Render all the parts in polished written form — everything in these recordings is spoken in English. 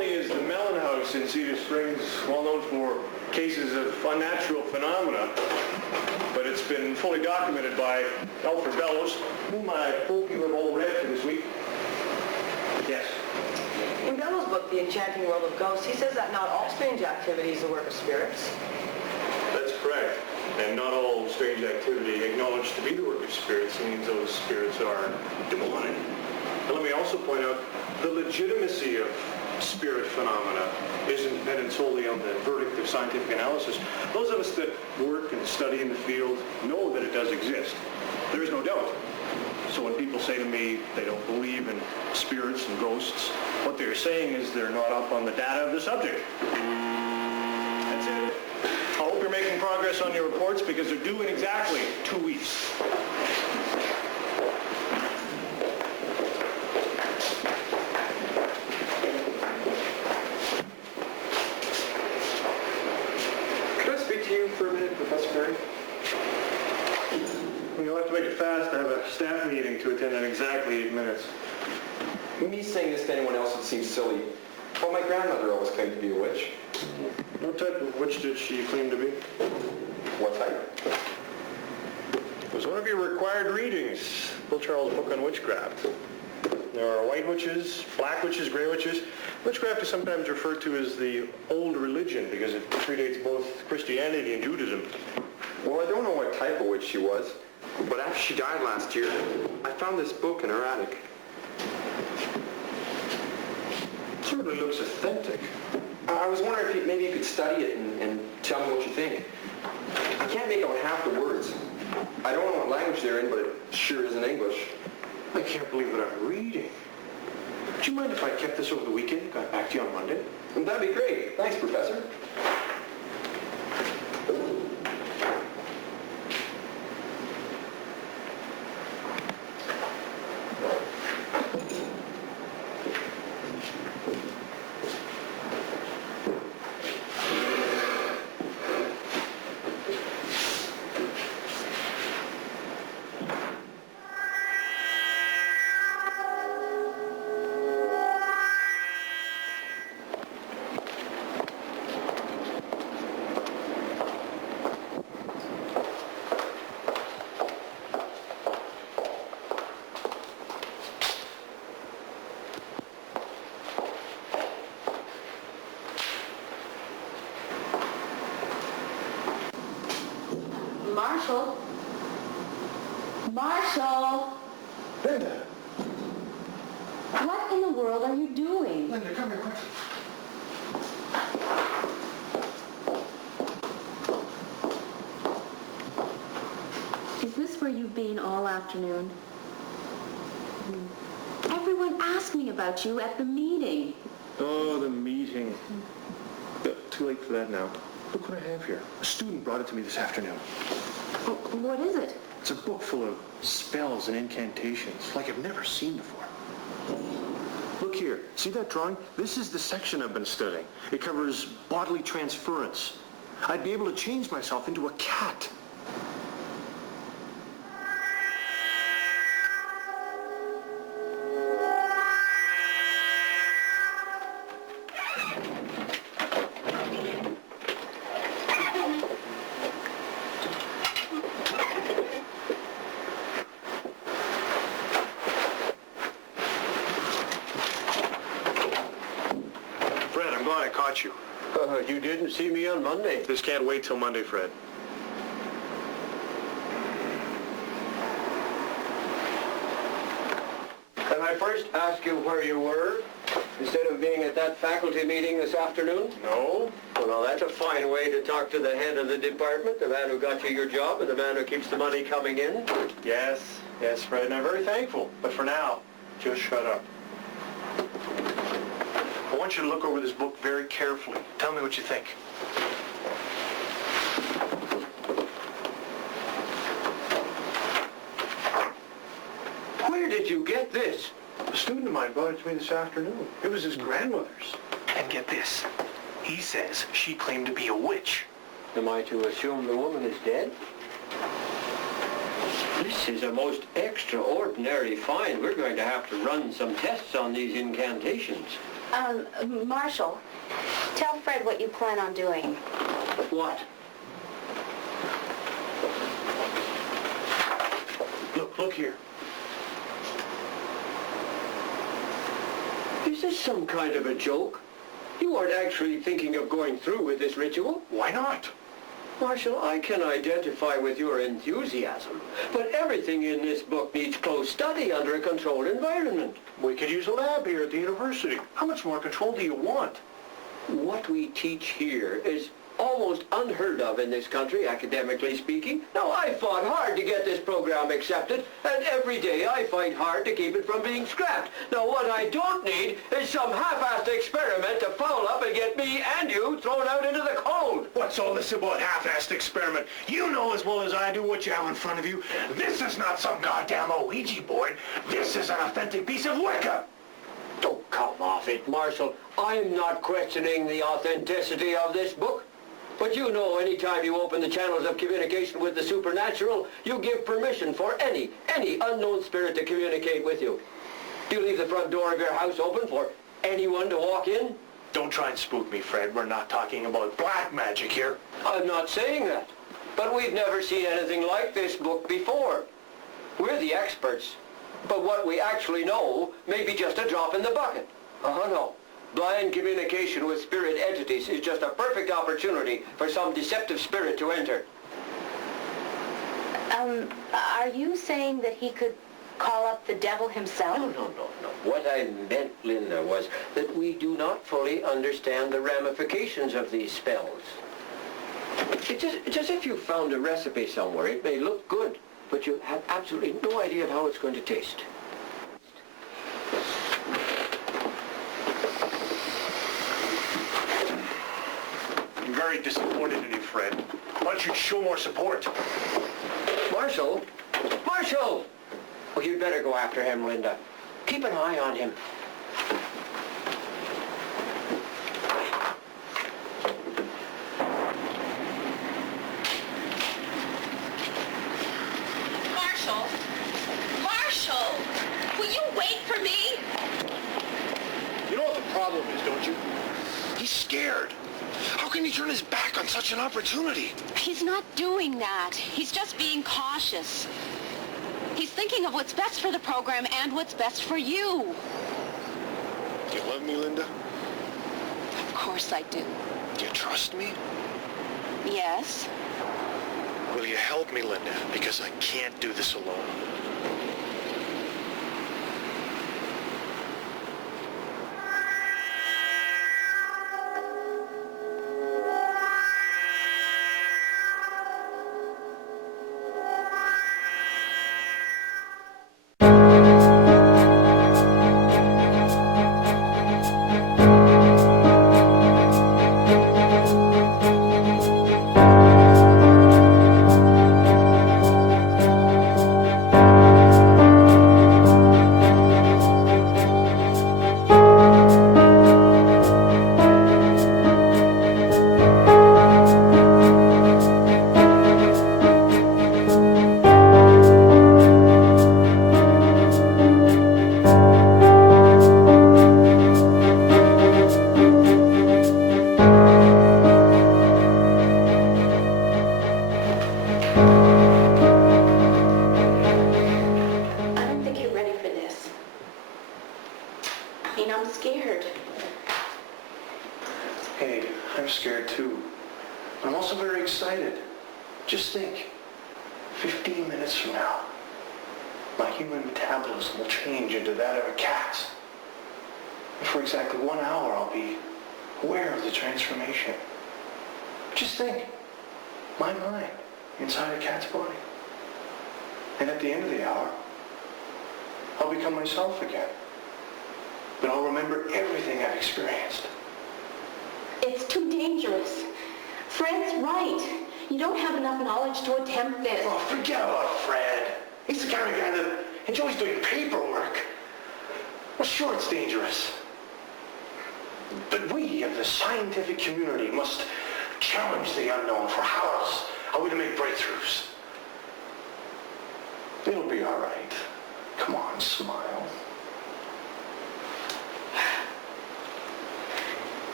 only is the Mellon House in Cedar Springs well known for cases of unnatural phenomena, but it's been fully documented by Alfred Bellows, whom I hope you have all read for this week. Yes. In Bellows' book, The Enchanting World of Ghosts, he says that not all strange activity is the work of spirits. That's correct. And not all strange activity acknowledged to be the work of spirits means those spirits are demonic. And let me also point out the legitimacy of spirit phenomena isn't dependent solely on the verdict of scientific analysis. Those of us that work and study in the field know that it does exist. There is no doubt. So when people say to me they don't believe in spirits and ghosts, what they're saying is they're not up on the data of the subject. That's it. I hope you're making progress on your reports because they're due in exactly 2 weeks. Could I speak to you for a minute, Professor Perry? You'll have to make it fast. I have a staff meeting to attend in exactly 8 minutes. Me saying this to anyone else would seem silly. Well, my grandmother always claimed to be a witch. What type of witch did she claim to be? What type? It was one of your required readings, Bill Charles' book on witchcraft. There are white witches, black witches, gray witches. Witchcraft is sometimes referred to as the old religion because it predates both Christianity and Judaism. Well, I don't know what type of witch she was, but after she died last year, I found this book in her attic. It certainly looks authentic. I was wondering if maybe you could study it and tell me what you think. I can't make out half the words. I don't know what language they're in, but it sure isn't English. I can't believe what I'm reading. Would you mind if I kept this over the weekend and got back to you on Monday? That'd be great. Thanks, Professor. Marshall? Marshall! Linda! What in the world are you doing? Linda, come here quick. Is this where you've been all afternoon? Everyone asked me about you at the meeting. Oh, the meeting. Too late for that now. Look what I have here. A student brought it to me this afternoon. Oh, what is it? It's a book full of spells and incantations, like I've never seen before. Look here. See that drawing? This is the section I've been studying. It covers bodily transference. I'd be able to change myself into a cat. You. You didn't see me on Monday. This can't wait till Monday, Fred. Can I first ask you where you were, instead of being at that faculty meeting this afternoon? No. Well, that's a fine way to talk to the head of the department, the man who got you your job and the man who keeps the money coming in. Yes, Fred, and I'm very thankful. But for now, just shut up. I want you to look over this book very carefully. Tell me what you think. Where did you get this? A student of mine brought it to me this afternoon. It was his grandmother's. And get this. He says she claimed to be a witch. Am I to assume the woman is dead? This is a most extraordinary find. We're going to have to run some tests on these incantations. Marshall, tell Fred what you plan on doing. What? Look here. Is this some kind of a joke? You aren't actually thinking of going through with this ritual? Why not? Marshall, I can identify with your enthusiasm, but everything in this book needs close study under a controlled environment. We could use a lab here at the university. How much more control do you want? What we teach here is almost unheard of in this country, academically speaking. Now, I fought hard to get this program accepted, and every day I fight hard to keep it from being scrapped. Now, what I don't need is some half-assed experiment to foul up and get me and you thrown out into the cold. What's all this about half-assed experiment? You know as well as I do what you have in front of you. This is not some goddamn Ouija board. This is an authentic piece of Wicca. Don't come off it, Marshall. I'm not questioning the authenticity of this book. But you know, anytime you open the channels of communication with the supernatural, you give permission for any unknown spirit to communicate with you. Do you leave the front door of your house open for anyone to walk in? Don't try and spook me, Fred. We're not talking about black magic here. I'm not saying that. But we've never seen anything like this book before. We're the experts. But what we actually know may be just a drop in the bucket. No. Blind communication with spirit entities is just a perfect opportunity for some deceptive spirit to enter. Are you saying that he could call up the devil himself? No. What I meant, Linda, was that we do not fully understand the ramifications of these spells. It's as if you found a recipe somewhere. It may look good, but you have absolutely no idea of how it's going to taste. I'm very disappointed in you, Fred. Why don't you show more support? Marshall! Marshall! Oh, you'd better go after him, Linda. Keep an eye on him. Marshall! Marshall! Will you wait for me? You know what the problem is, don't you? He's scared. How can he turn his back on such an opportunity? He's not doing that. He's just being cautious. He's thinking of what's best for the program and what's best for you. Do you love me, Linda? Of course I do. Do you trust me? Yes. Will you help me, Linda? Because I can't do this alone. I'm scared. Hey, I'm scared too. I'm also very excited. Just think, 15 minutes from now, my human metabolism will change into that of a cat's. And for exactly 1 hour, I'll be aware of the transformation. Just think, my mind inside a cat's body. And at the end of the hour, I'll become myself again. But I'll remember everything I've experienced. It's too dangerous. Fred's right. You don't have enough knowledge to attempt this. Oh, forget about Fred. He's the kind of guy that enjoys doing paperwork. Well, sure, it's dangerous. But we of the scientific community must challenge the unknown, for how else are we to make breakthroughs? It'll be all right. Come on, smile.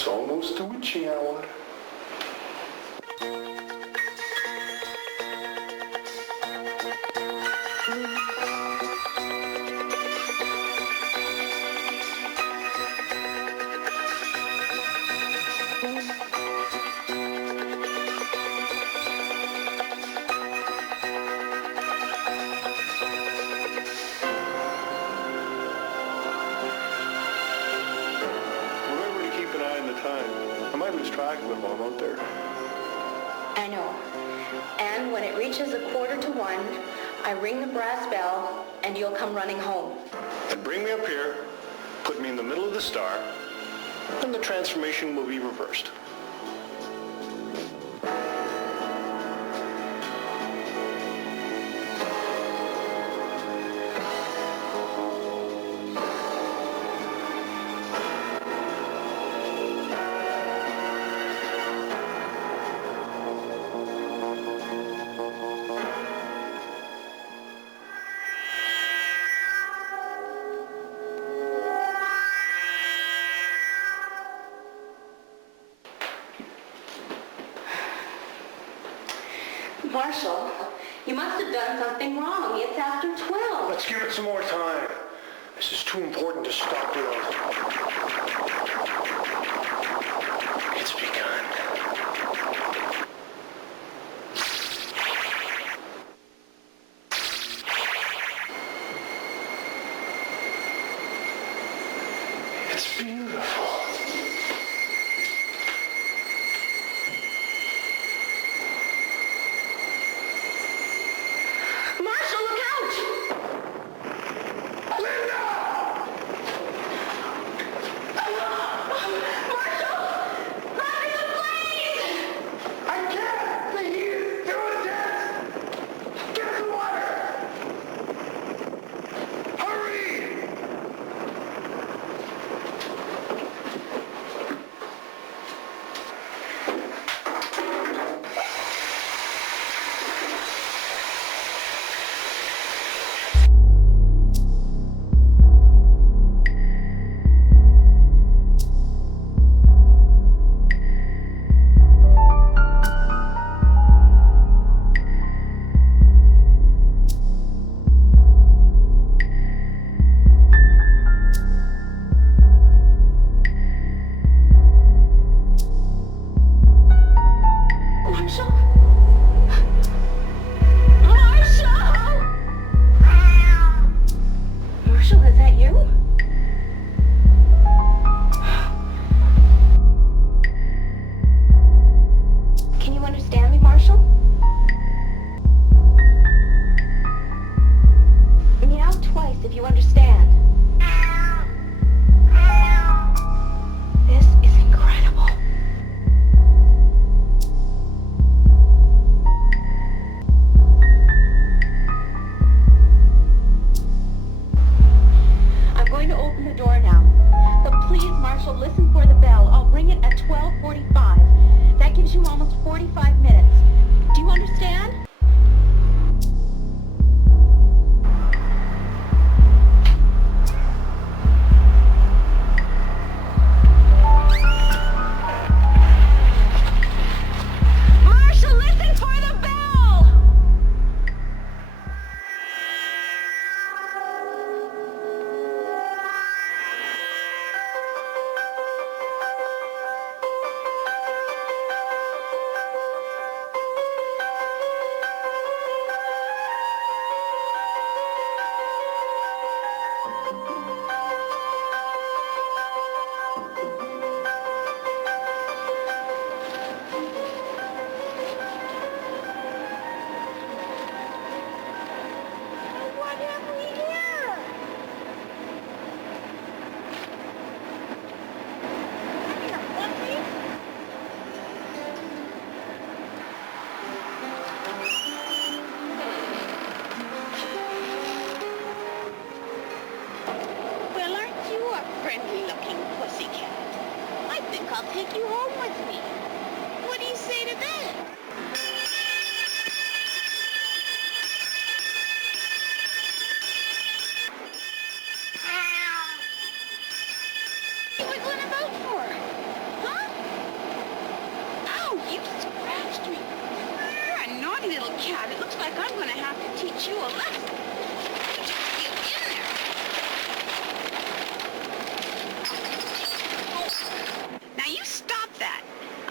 It's almost the witching hour. Remember to keep an eye on the time. I might lose track of it while I'm out there. I know. And when it reaches 1:45, I ring the brass bell, and you'll come running home. And bring me up here, put me in the middle of the star, and the transformation will be reversed. Marshall, you must have done something wrong. It's after 12. Let's give it some more time. This is too important to stop doing. It's begun. It's beautiful. Marshall, look out! Marshall? Marshall! Marshall, is that you? Can you understand me, Marshall? Meow twice if you understand. This is incredible. I'm going to open the door now. But please, Marshall, listen for the bell. I'll ring it at 12:45. That gives you almost 45 minutes. Do you understand? Marshall, listen for the bell! What have we here? Well, aren't you a friendly-looking pussycat? I think I'll take you home with me. What do you say to that? Wiggling about for? Huh? little cat. It looks like I'm going to have to teach you a lesson. Get in there. Now you stop that.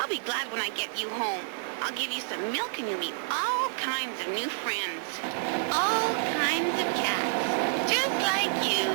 I'll be glad when I get you home. I'll give you some milk and you'll meet all kinds of new friends. All kinds of cats. Just like you.